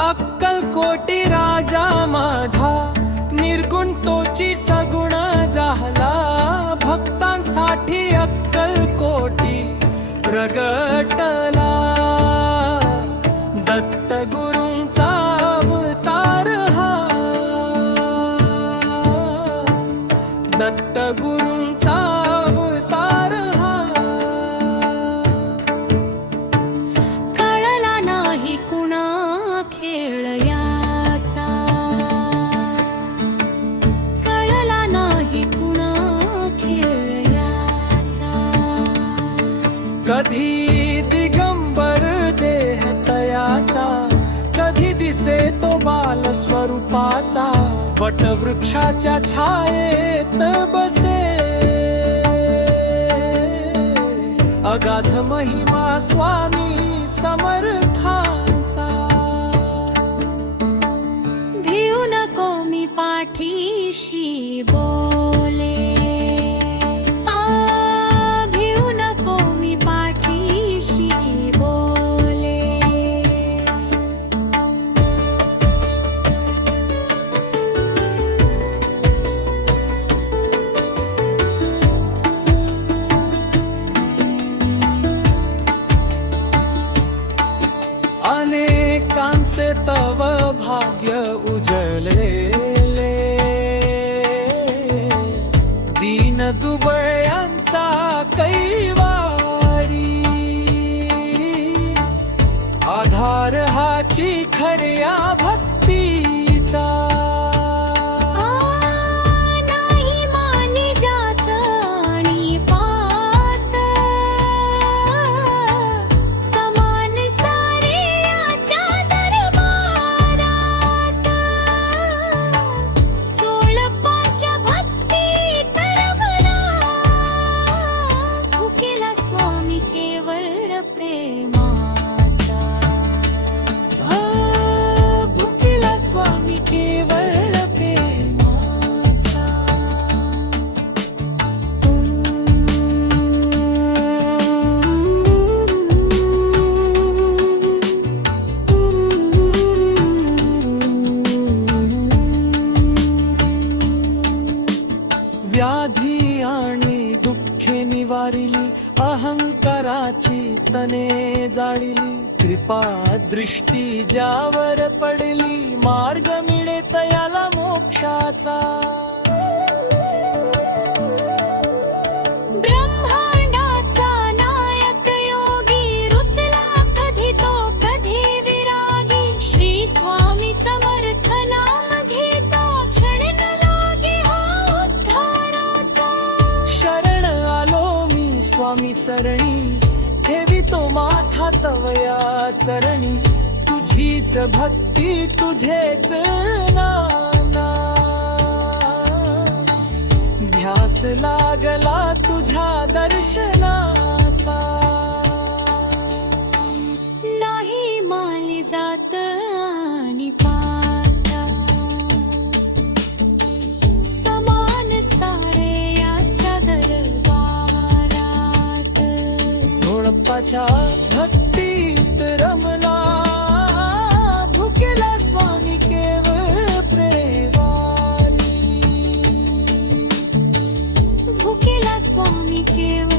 अक्कलकोटी राजा माझा निर्गुण तोची सगुण झाला, भक्तांसाठी अक्कलकोटी प्रगटला। दत्त गुरूंचा अवतार हा, दत्त गुरूंचा अवतार हा। कळला नाही कुणा खेळ याचा, कळला नाही कुणा खेळ याचा। कधी दिगंबर देह तयाचा, कधी दिसे तो बाल स्वरूपाचा। वटवृक्षाच्या छायेत बसे, अगाध महिमा स्वामी समर्थांचा। भिऊ नको मी पाठीशी बोले, भिऊ नको मी पाठीशी बोले। अनेकांचे तव भाग्य उजळलेले, दीन दुबळ्यांचा कैवारी। आधार हाची खऱ्या भक्तीचा, नाही मानली जात आणि पात, समान सारे याच्या दरबारात। चोळपाच्या भक्तीत रमला, भुकेला स्वामी केवळ प्रेमाचा। भुकेला स्वामी केवळ प्रेमाचा। व्याधी आणि दुःखे निवारिली, अहंकाराची तने जाळिली। कृपा दृष्टी ज्यावर पडली, मार्ग मिळे तयाला मोक्षाचा। ब्रह्मांडाचा नायक योगी, रुसला कधी तो कधी विरागी। श्री स्वामी समर्थ नाम घेतो, क्षण न लागे हा उद्धाराचा। शरण आलो मी स्वामी चरणी, ठेवितो माथा तवया चरणी। तुझीच भक्ती तुझेच नाना, ध्यास लागला तुझ्या दर्शनाचा। नाही मानली जात आणि पाता, समान सारे याच्या दरबारात। झोडपाच्या भक्तीत रमला, भुकेला स्वामी केवळ प्रेमानी। भुकेला स्वामी केवळ